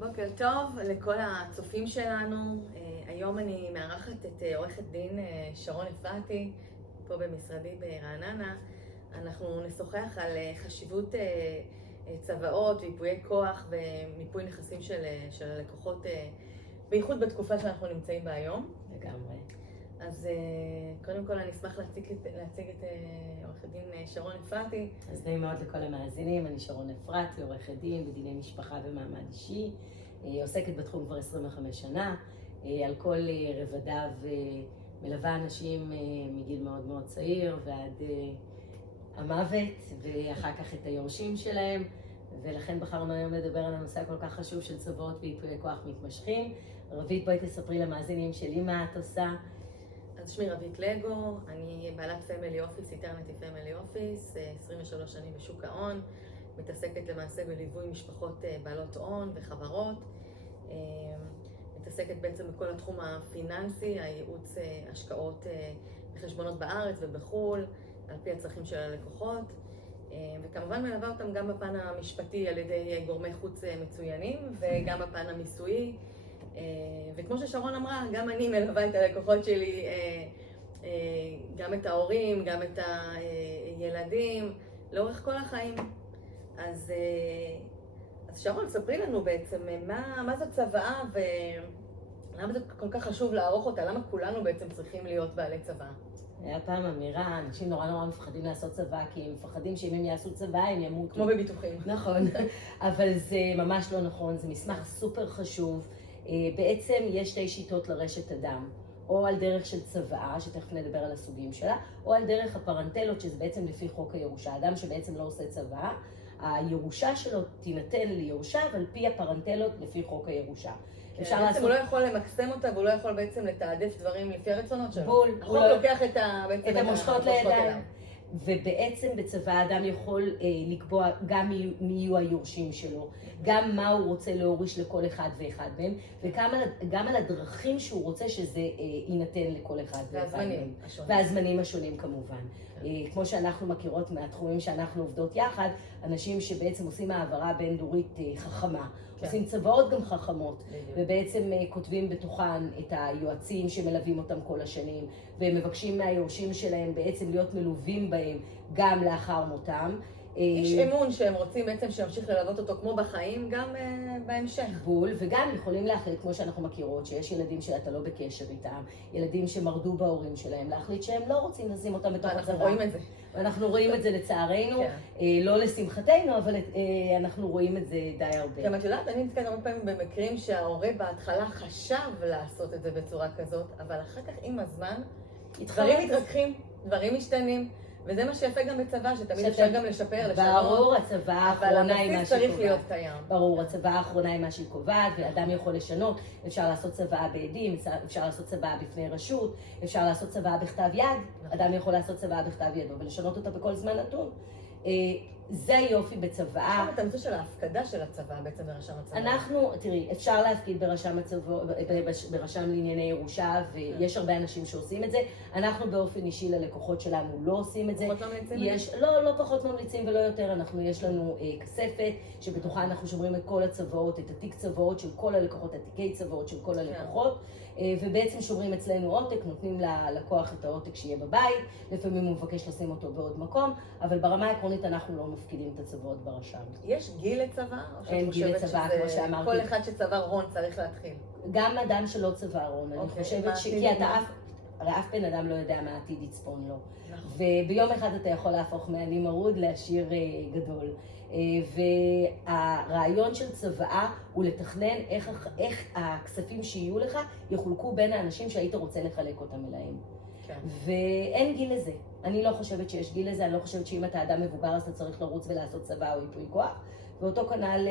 בוקר טוב לכל הצופים שלנו. היום אני מארחת את עורכת דין שרון אפרתי, פה במשרדי ברעננה. אנחנו נשוחח על חשיבות צוואות וייפויי כוח ומיפוי נכסים של הלקוחות, בייחוד בתקופה שאנחנו נמצאים בה היום. לגמרי. אז קודם כל אני אשמח להציג את עורכת דין שרון אפרתי. אז נעים מאוד לכל המאזינים, אני שרון אפרתי, עורכת דין בדיני משפחה ומעמד אישי, עוסקת בתחום כבר 25 שנה, על כל רבדיו מלווה אנשים מגיל מאוד מאוד צעיר ועד המוות ואחר כך את היורשים שלהם, ולכן בחרנו היום לדבר על הנושא הכל כך חשוב של צוואות וייפויי כוח מתמשכים. רבית, בואי תספרי למאזינים שלי מה את עושה. אז שמי רבית לגו, אני בעלת פמילי אופיס, איטרנטי פמילי אופיס, 23 שנים בשוק ההון, מתעסקת למעשה בליווי משפחות בעלות הון וחברות, מתעסקת בעצם בכל התחום הפיננסי, הייעוץ השקעות בחשבונות בארץ ובחול, על פי הצרכים של הלקוחות, וכמובן מלווה אותם גם בפן המשפטי על ידי גורמי חוץ מצוינים וגם בפן המיסויי. וכמו ששרון אמרה, גם אני מלווה את הלקוחות שלי, גם את ההורים, גם את הילדים, לאורך כל החיים. אז שרון, ספרי לנו בעצם מה זו צוואה ולמה זה כל כך חשוב לערוך אותה, למה כולנו בעצם צריכים להיות בעלי צוואה? היה פעם אמירה, אנשים נורא מפחדים לעשות צבא, כי הם מפחדים שאם הם יעשו צבא הם ימותו. כמו בביטוחים. נכון, אבל זה ממש לא נכון, זה מסמך סופר חשוב. בעצם יש שתי שיטות לרשת אדם, או על דרך של צוואה, שתכף נדבר על הסוגים שלה, או על דרך הפרנטלות, שזה בעצם לפי חוק הירושה. אדם שבעצם לא עושה צוואה, הירושה שלו תינתן ליורשיו על פי הפרנטלות לפי חוק הירושה. בעצם הוא לא יכול למקסם אותה, והוא לא יכול בעצם לתעדף דברים לפי הרצונות שלו. בול. החוק לוקח את המושכות לידיים. ובעצם בצבא האדם יכול לקבוע גם מי יהיו היורשים שלו, גם מה הוא רוצה להוריש לכל אחד ואחד מהם, וגם על הדרכים שהוא רוצה שזה יינתן לכל אחד ואחד מהם. והזמנים השונים כמובן. כמו שאנחנו מכירות מהתחומים שאנחנו עובדות יחד, אנשים שבעצם עושים העברה בין דורית חכמה. עושים צוואות גם חכמות, ובעצם כותבים בתוכן את היועצים שמלווים אותם כל השנים, והם מבקשים מהיורשים שלהם בעצם להיות מלווים בהם גם לאחר מותם. יש אמון שהם רוצים בעצם שימשיך ללוות אותו כמו בחיים, גם בהמשך. בול, וגם יכולים להחליט, כמו שאנחנו מכירות, שיש ילדים שאתה לא בקשר איתם, ילדים שמרדו בהורים שלהם, להחליט שהם לא רוצים לשים אותם בתוך הצבא. אנחנו רואים את זה. ואנחנו רואים את זה לצערנו, לא לשמחתנו, אבל אנחנו רואים את זה די הרבה. גם את יודעת, אני נתקעת הרבה פעמים במקרים שההורה בהתחלה חשב לעשות את זה בצורה כזאת, אבל אחר כך עם הזמן, דברים מתרככים, דברים משתנים, וזה מה שיפה גם בצבא, שתמיד אפשר גם לשפר, לשנות. ברור, הצבא האחרונה היא מה שהיא צריך להיות קיים. ברור, הצבא האחרונה היא מה שהיא קובעת, ואדם יכול לשנות. אפשר לעשות צבא בעדים, אפשר לעשות צבא בפני רשות, אפשר לעשות צבא בכתב יד. אדם יכול לעשות צבא בכתב ידו ולשנות אותה בכל זמן נתון. זה יופי בצבא. עכשיו את הנושא של ההפקדה של הצבא בעצם ברשם הצבא. אנחנו, תראי, אפשר להפקיד ברשם לענייני ירושה, ויש הרבה אנשים שעושים את זה. אנחנו באופן אישי ללקוחות שלנו לא עושים את זה. פחות ממליצים? לא פחות ממליצים ולא יותר. יש לנו כספת שבתוכה אנחנו שומרים את כל הצוואות, את התיק צוואות של כל הלקוחות, התיקי צוואות של כל הלקוחות. ובעצם שומרים אצלנו עותק, נותנים ללקוח את העותק שיהיה בבית, לפעמים הוא מבקש לשים אותו בעוד מקום, אבל ברמה העקרונית אנחנו לא מפקידים את הצוואות ברשם. יש גיל לצבא? אין גיל לצבא, כמו שאמרתי. כל אחד שצבא רון צריך להתחיל? גם אדם שלא צבא רון, אני חושבת כי הרי אף בן אדם לא יודע מה העתיד יצפון לו. וביום אחד אתה יכול להפוך מעני מרוד לעשיר גדול. והרעיון של צוואה הוא לתכנן איך הכספים שיהיו לך יחולקו בין האנשים שהיית רוצה לחלק אותם אליהם. ואין גיל לזה. אני לא חושבת שיש גיל לזה, אני לא חושבת שאם אתה אדם מבוגר אז אתה צריך לרוץ ולעשות צבא או ייפוי כוח. ואותו כנ"ל,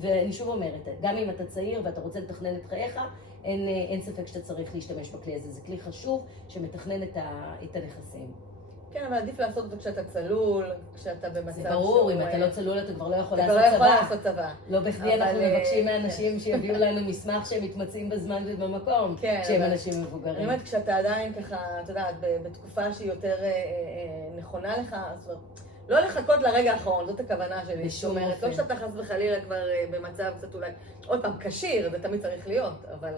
ואני שוב אומרת, גם אם אתה צעיר ואתה רוצה לתכנן את חייך, אין ספק שאתה צריך להשתמש בכלי הזה. זה כלי חשוב שמתכנן את הנכסים. כן, אבל עדיף לעשות אותו כשאתה צלול, כשאתה במצב זה ברור, אם אתה לא צלול אתה כבר לא יכול לעשות צבא. לא בכדי אנחנו מבקשים מאנשים שיביאו לנו מסמך שהם מתמצאים בזמן ובמקום, כשהם אנשים מבוגרים. אני אומרת, כשאתה עדיין ככה, אתה יודעת, בתקופה שהיא יותר נכונה לך, לא לחכות לרגע האחרון, זאת הכוונה שלי. זאת בשום אומרת, אופן. לא שאתה חס וחלילה כבר במצב קצת אולי, עוד פעם, כשיר, זה תמיד צריך להיות, אבל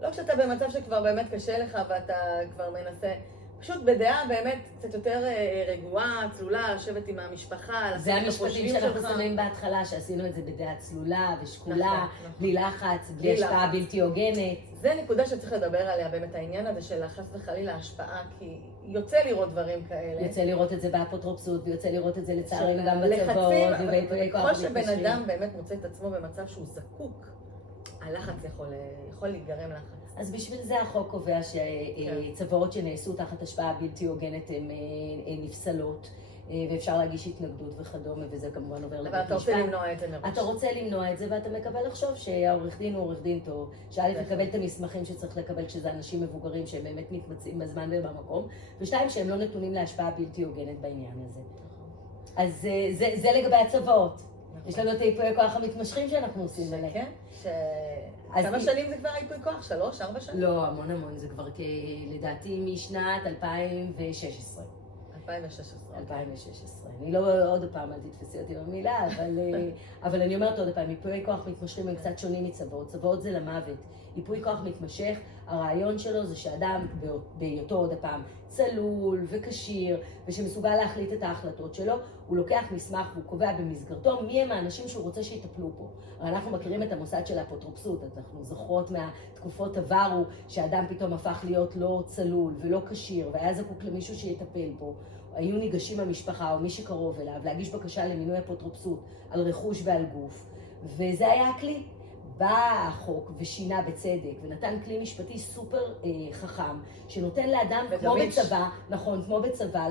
לא כשאתה במצב שכבר באמת קשה לך ואתה כבר מנסה, פשוט בדעה באמת קצת יותר רגועה, צלולה, לשבת עם המשפחה, זה המשפטים שאנחנו שמים בהתחלה, שעשינו את זה בדעה צלולה ושקולה, בלי לחץ, בלי השפעה בלתי הוגנת. זה נקודה שצריך לדבר עליה, באמת העניין הזה של חס וחלילה השפעה, כי יוצא לראות דברים כאלה. יוצא לראות את זה באפוטרופסות, ויוצא לראות את זה לצערנו גם בצבאות, ובייפויי כוח ככל שבן אדם באמת מוצא את עצמו במצב שהוא זקוק, הלחץ יכול להיגרם לחץ. אז בשביל זה החוק קובע שצוואות שנעשו תחת השפעה בלתי הוגנת הן נפסלות, ואפשר להגיש התנגדות וכדומה, וזה כמובן עובר לבית משפט. אבל אתה רוצה למנוע את זה מראש. אתה רוצה למנוע את זה, ואתה מקבל לחשוב שהעורך דין הוא עורך דין טוב, שא' לקבל את המסמכים שצריך לקבל כשזה אנשים מבוגרים שהם באמת מתמצאים בזמן ובמקום, ושתיים שהם לא נתונים להשפעה בלתי הוגנת בעניין הזה. אז זה לגבי הצוואות. יש לנו את ייפויי כוח המתמשכים שאנחנו עושים עליהם. כן? כמה שנים זה כבר ייפוי כוח? 3, 4 שנים? לא, המון. זה כבר לדעתי משנת 2016. 2016. אני לא, עוד פעם, אל תתפסי אותי במילה, אבל אני אומרת עוד פעם, ייפויי כוח מתמשכים הם קצת שונים מצוואות. צוואות זה למוות. ייפוי כוח מתמשך, הרעיון שלו זה שאדם בהיותו עוד פעם צלול וכשיר, ושמסוגל להחליט את ההחלטות שלו, הוא לוקח מסמך והוא קובע במסגרתו מי הם האנשים שהוא רוצה שיטפלו פה. הרי אנחנו מכירים את המוסד של האפוטרופסות, אנחנו זוכרות מהתקופות עברו שאדם פתאום הפך להיות לא צלול ולא כשיר, והיה זקוק למישהו שיטפל פה. היו ניגשים המשפחה או מי שקרוב אליו להגיש בקשה למינוי אפוטרופסות על רכוש ועל גוף, וזה היה הכלי. בא החוק ושינה בצדק ונתן כלי משפטי סופר חכם שנותן לאדם כמו בצבא, נכון, כמו בצבא,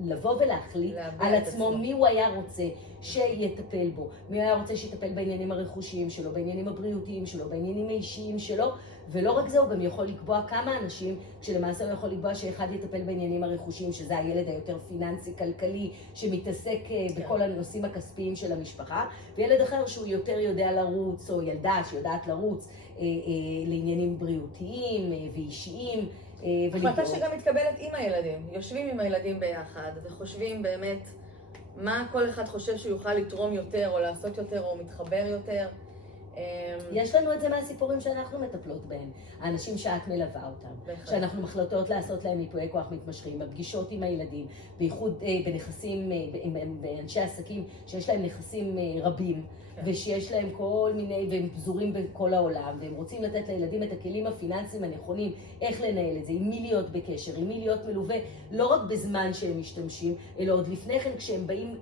לבוא ולהחליט על עצמו מי הוא היה רוצה שיטפל בו, מי הוא היה רוצה שיטפל בעניינים הרכושיים שלו, בעניינים הבריאותיים שלו, בעניינים האישיים שלו, ולא רק זה, הוא גם יכול לקבוע כמה אנשים, כשלמעשה הוא יכול לקבוע שאחד יטפל בעניינים הרכושיים, שזה הילד היותר פיננסי, כלכלי, שמתעסק בכל הנושאים הכספיים של המשפחה, וילד אחר שהוא יותר יודע לרוץ, או ילדה שיודעת לרוץ לעניינים בריאותיים ואישיים. החלטה שגם מתקבלת עם הילדים, יושבים עם הילדים ביחד, וחושבים באמת מה כל אחד חושב שהוא יוכל לתרום יותר, או לעשות יותר, או מתחבר יותר. יש לנו את זה מהסיפורים שאנחנו מטפלות בהם, האנשים שאת מלווה אותם, שאנחנו מחלטות לעשות להם ייפויי כוח מתמשכים, בפגישות עם הילדים, בייחוד בנכסים, באנשי עסקים שיש להם נכסים רבים, ושיש להם כל מיני, והם פזורים בכל העולם, והם רוצים לתת לילדים את הכלים הפיננסיים הנכונים, איך לנהל את זה, עם מי להיות בקשר, עם מי להיות מלווה, לא רק בזמן שהם משתמשים, אלא עוד לפני כן כשהם באים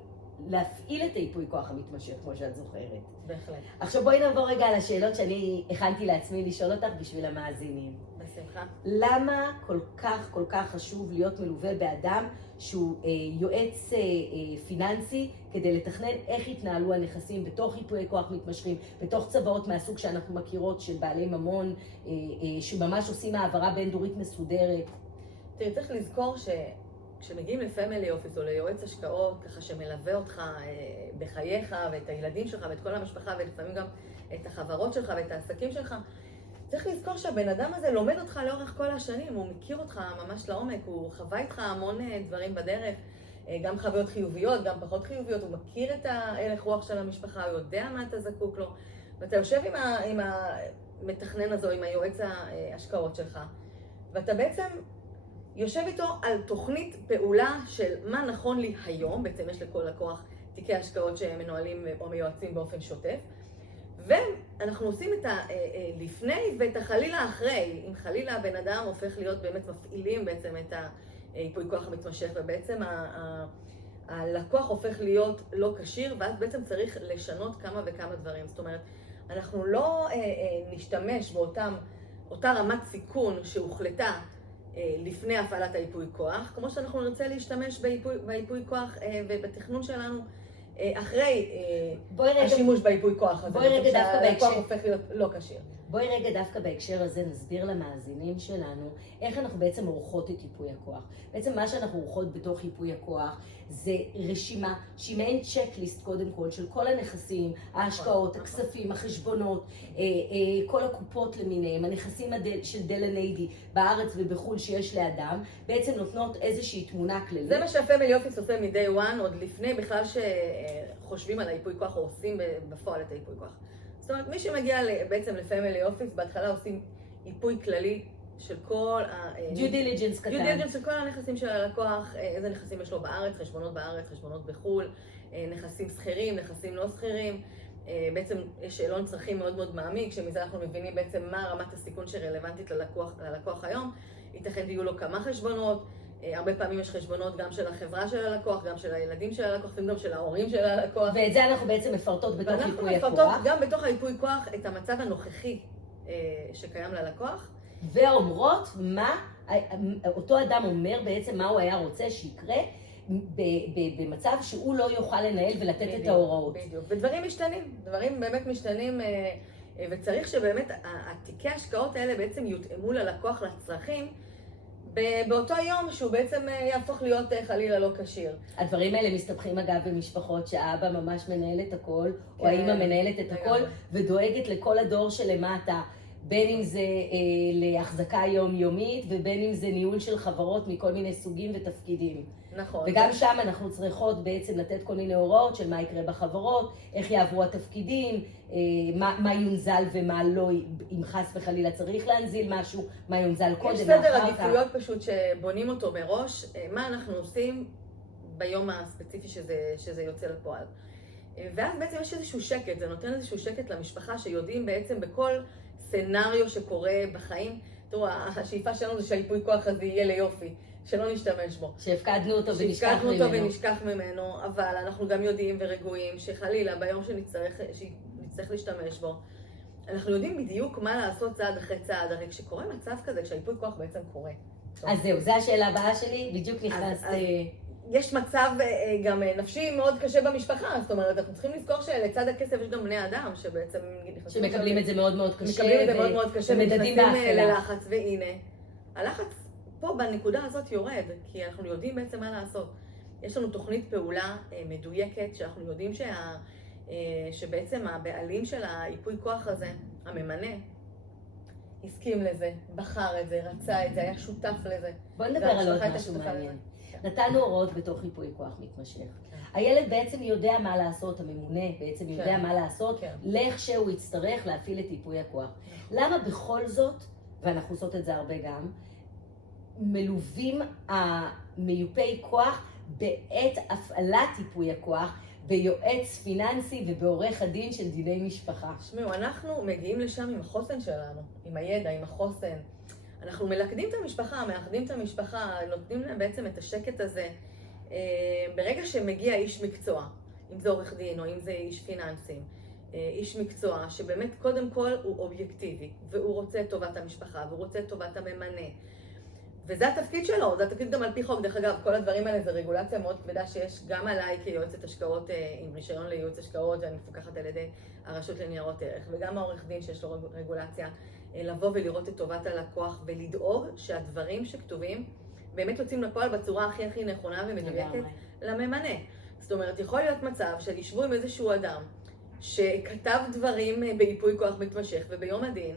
להפעיל את הייפוי כוח המתמשך, כמו שאת זוכרת. בהחלט. עכשיו בואי נעבור רגע על השאלות שאני הכנתי לעצמי לשאול אותך בשביל המאזינים. בשמחה. למה כל כך חשוב להיות מלווה באדם שהוא יועץ פיננסי כדי לתכנן איך יתנהלו הנכסים בתוך ייפויי כוח מתמשכים, בתוך צוואות מהסוג שאנחנו מכירות של בעלי ממון, שממש עושים העברה בין דורית מסודרת? תראי, צריך לזכור כשמגיעים לפמילי אופיס או ליועץ השקעות, ככה שמלווה אותך בחייך ואת הילדים שלך ואת כל המשפחה ולפעמים גם את החברות שלך ואת העסקים שלך, צריך לזכור שהבן אדם הזה לומד אותך לאורך כל השנים, הוא מכיר אותך ממש לעומק, הוא חווה איתך המון דברים בדרך, גם חוויות חיוביות, גם פחות חיוביות, הוא מכיר את ההלך רוח של המשפחה, הוא יודע מה אתה זקוק לו, ואתה יושב עם המתכנן הזה, עם היועץ ההשקעות שלך, ואתה בעצם יושב איתו על תוכנית פעולה של מה נכון לי היום, בעצם יש לכל לקוח תיקי השקעות שמנוהלים או מיועצים באופן שוטף, ואנחנו עושים את הלפני ואת החלילה האחרי. אם חלילה הבן אדם הופך להיות באמת מפעילים בעצם את הייפוי כוח המתמשך, ובעצם הלקוח הופך להיות לא כשיר, ואז בעצם צריך לשנות כמה וכמה דברים. זאת אומרת, אנחנו לא נשתמש באותה רמת סיכון שהוחלטה לפני הפעלת הייפוי כוח, כמו שאנחנו נרצה להשתמש בייפוי כוח ובתכנון שלנו אחרי השימוש בייפוי כוח הזה. בואי רגע דווקא שהלקוח הופך להיות לא כשיר. בואי רגע דווקא בהקשר הזה נסביר למאזינים שלנו איך אנחנו בעצם עורכות את ייפוי הכוח. בעצם מה שאנחנו עורכות בתוך ייפוי הכוח זה רשימה שהיא מעין צ'קליסט קודם כל של כל הנכסים, ההשקעות, הכספים, החשבונות, כל הקופות למיניהם, הנכסים של דלנאידי בארץ ובחול שיש לאדם, בעצם נותנות איזושהי תמונה כללית. זה מה שהפמילי אופיס עושה מ-day one, עוד לפני בכלל שחושבים על הייפוי כוח או עושים בפועל את הייפוי כוח. זאת אומרת, מי שמגיע בעצם לפמילי אופיס, בהתחלה עושים ייפוי כללי של כל דיו דיליג'נס קטן. דיו דיליג'נס של כל הנכסים של הלקוח, איזה נכסים יש לו בארץ, חשבונות בארץ, חשבונות בחול, נכסים שכירים, נכסים לא שכירים. בעצם יש שאלון צרכים מאוד מאוד מעמיק, שמזה אנחנו מבינים בעצם מה רמת הסיכון שרלוונטית ללקוח היום. ייתכן ויהיו לו כמה חשבונות, הרבה פעמים יש חשבונות גם של החברה של הלקוח, גם של הילדים של הלקוח, וגם של ההורים של הלקוח. ואת זה אנחנו בעצם מפרטות בתוך ייפוי הכוח. ואנחנו מפרטות גם בתוך הייפוי כוח את המצב הנוכחי שקיים ללקוח. ואומרות מה, אותו אדם אומר בעצם מה הוא היה רוצה שיקרה במצב שהוא לא יוכל לנהל ולתת את ההוראות. בדיוק, ודברים משתנים, דברים באמת משתנים, וצריך שבאמת התיקי ההשקעות האלה בעצם יותאמו ללקוח לצרכים, באותו יום שהוא בעצם יהפוך להיות חלילה לא כשיר. הדברים האלה מסתבכים אגב במשפחות שהאבא ממש מנהל את הכל, או האמא מנהלת את הכל, ודואגת לכל הדור שלמטה, בין אם זה להחזקה יומיומית, ובין אם זה ניהול של חברות מכל מיני סוגים ותפקידים. נכון. וגם שם אנחנו צריכות בעצם לתת כל מיני הוראות של מה יקרה בחברות, איך יעברו התפקידים, מה יונזל ומה לא, אם חס וחלילה צריך להנזיל משהו, מה יונזל קודם, יש סדר עדיפויות פשוט שבונים אותו מראש, מה אנחנו עושים ביום הספציפי שזה יוצא לפועל. ואז בעצם יש איזשהו שקט, זה נותן איזשהו שקט למשפחה שיודעים בעצם בכל סנריו שקורה בחיים. תראו, השאיפה שלנו זה שהייפוי כוח הזה יהיה ליופי, שלא נשתמש בו. שהפקדנו אותו ונשכח ממנו, אבל אנחנו גם יודעים ורגועים שחלילה ביום שנצטרך להשתמש בו, אנחנו יודעים בדיוק מה לעשות צעד אחרי צעד. הרי כשקורה מצב כזה, כשהייפוי כוח בעצם קורה. אז זהו, זו השאלה הבאה שלי, בדיוק נכנסת. יש מצב גם נפשי מאוד קשה במשפחה, זאת אומרת, אנחנו צריכים לזכור שלצד הכסף יש גם בני אדם שבעצם שמקבלים את זה מאוד מאוד קשה, מקבלים את זה מאוד מאוד קשה, ומדדים באפלה. ללחץ, והנה, הלחץ פה בנקודה הזאת יורד, כי אנחנו יודעים בעצם מה לעשות. יש לנו תוכנית פעולה מדויקת, שאנחנו יודעים שבעצם הבעלים של הייפוי כוח הזה, הממנה, הסכים לזה, בחר את זה, רצה את זה, היה שותף לזה. בוא נדבר על עוד משהו מעניין. נתנו הוראות בתוך ייפוי כוח מתמשך. הילד בעצם יודע מה לעשות, הממונה בעצם יודע מה לעשות, לכשהוא יצטרך להפעיל את ייפוי הכוח. למה בכל זאת, ואנחנו עושות את זה הרבה גם, מלווים המיופי כוח בעת הפעלת ייפוי הכוח, ביועץ פיננסי ובעורך הדין של דיני משפחה? תשמעו, אנחנו מגיעים לשם עם החוסן שלנו, עם הידע, עם החוסן. אנחנו מלכדים את המשפחה, מאחדים את המשפחה, נותנים להם בעצם את השקט הזה. ברגע שמגיע איש מקצוע, אם זה עורך דין או אם זה איש פיננסים, איש מקצוע שבאמת קודם כל הוא אובייקטיבי, והוא רוצה את טובת המשפחה, והוא רוצה את טובת הממנה. וזה התפקיד שלו, זה התפקיד גם על פי חוק. דרך אגב, כל הדברים האלה זה רגולציה מאוד כבדה שיש גם עליי כיועצת השקעות עם רישיון לייעוץ השקעות, ואני מפוקחת על ידי הרשות לניירות ערך, וגם העורך דין שיש לו רגולציה, לבוא ולראות את טובת הלקוח ולדאוג שהדברים שכתובים באמת יוצאים לפועל בצורה הכי נכונה ומדויקת לממנה. זאת אומרת, יכול להיות מצב שישבו עם איזשהו אדם שכתב דברים בייפוי כוח מתמשך, וביום הדין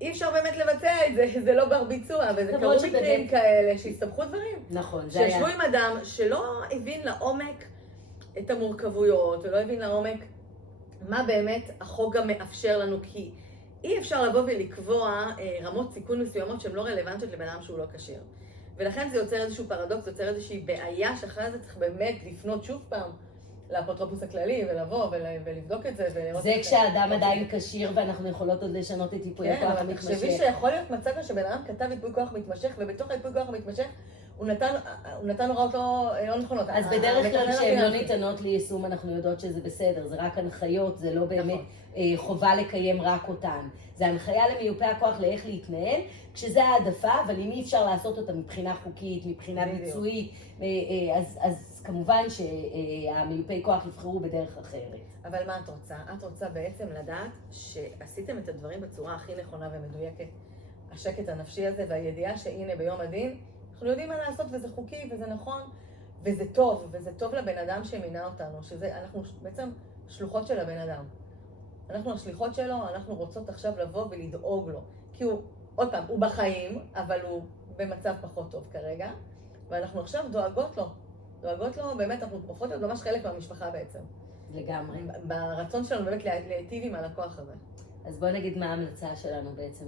אי אפשר באמת לבצע את זה, זה לא בר ביצוע, וזה קרו מקרים כאלה שהסתבכו דברים. נכון, זה היה. שישבו עם אדם שלא הבין לעומק את המורכבויות, ולא הבין לעומק מה באמת החוק גם מאפשר לנו, כי אי אפשר לבוא ולקבוע רמות סיכון מסוימות שהן לא רלוונטיות לבן אדם שהוא לא כשיר. ולכן זה יוצר איזשהו פרדוקס, זה יוצר איזושהי בעיה שאחרי זה צריך באמת לפנות שוב פעם לאפוטרופוס הכללי ולבוא ולבדוק את זה ולראות. זה כשהאדם עדיין כשיר ואנחנו יכולות עוד לשנות את ייפוי הכוח המתמשך. תחשבי שיכול להיות מצב שבן אדם כתב ייפוי כוח מתמשך, ובתוך הייפוי כוח המתמשך הוא נתן הוראות לא נכונות. אז בדרך כלל כשהן לא ניתנות ליישום אנחנו יודעות שזה בסדר, זה רק הנחיות, זה לא באמת חובה לקיים רק אותן. זה הנחיה למיופה הכוח לאיך להתנהל, כשזה העדפה, אבל אם אי אפשר לעשות אותה מבחינה חוקית, מבחינה ביצועית, אז כמובן שהמיופי כוח יבחרו בדרך אחרת. אבל מה את רוצה? את רוצה בעצם לדעת שעשיתם את הדברים בצורה הכי נכונה ומדויקת. השקט הנפשי הזה והידיעה שהנה ביום הדין, אנחנו יודעים מה לעשות וזה חוקי וזה נכון וזה טוב, וזה טוב לבן אדם שמינה אותנו, אנחנו בעצם שלוחות של הבן אדם. אנחנו השליחות שלו, אנחנו רוצות עכשיו לבוא ולדאוג לו. כי הוא, עוד פעם, הוא בחיים, אבל הוא במצב פחות טוב כרגע, ואנחנו עכשיו דואגות לו. דואגות לו, באמת, אנחנו הופכות להיות ממש חלק מהמשפחה בעצם. לגמרי. ברצון שלנו באמת להיטיב עם הלקוח הזה. אז בואי נגיד מה ההמלצה שלנו בעצם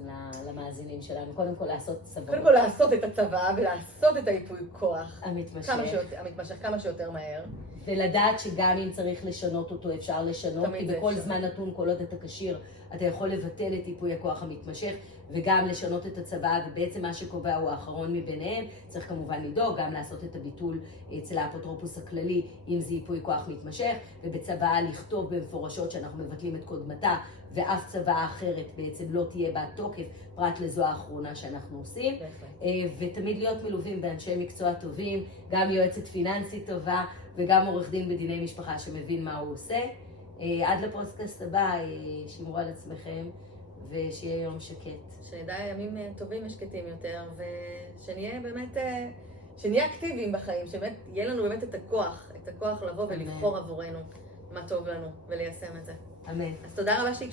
למאזינים שלנו. קודם כל לעשות צבא. קודם כל לעשות את הצבא ולעשות את היפוי כוח. המתמשך. המתמשך כמה שיותר מהר. ולדעת שגם אם צריך לשנות אותו אפשר לשנות, כי בכל זמן נתון כל עוד אתה כשיר, אתה יכול לבטל את ייפוי הכוח המתמשך וגם לשנות את הצבא, ובעצם מה שקובע הוא האחרון מביניהם. צריך כמובן לדאוג גם לעשות את הביטול אצל האפוטרופוס הכללי אם זה ייפוי כוח מתמשך, ובצבא לכתוב במפורשות שאנחנו מבטלים את קודמתה ואף צבא אחרת בעצם לא תהיה בה תוקף פרט לזו האחרונה שאנחנו עושים. ותמיד להיות מלווים באנשי מקצוע טובים, גם יועצת פיננסית טובה וגם עורך דין בדיני משפחה שמבין מה הוא עושה. עד לפודקאסט הבא, שמרו על עצמכם ושיהיה יום שקט. שנדע ימים טובים ושקטים יותר, ושנהיה באמת, שנהיה אקטיביים בחיים, שבאמת יהיה לנו באמת את הכוח לבוא ולבחור עבורנו מה טוב לנו וליישם את זה. אמן. אז תודה רבה שהקשבתם.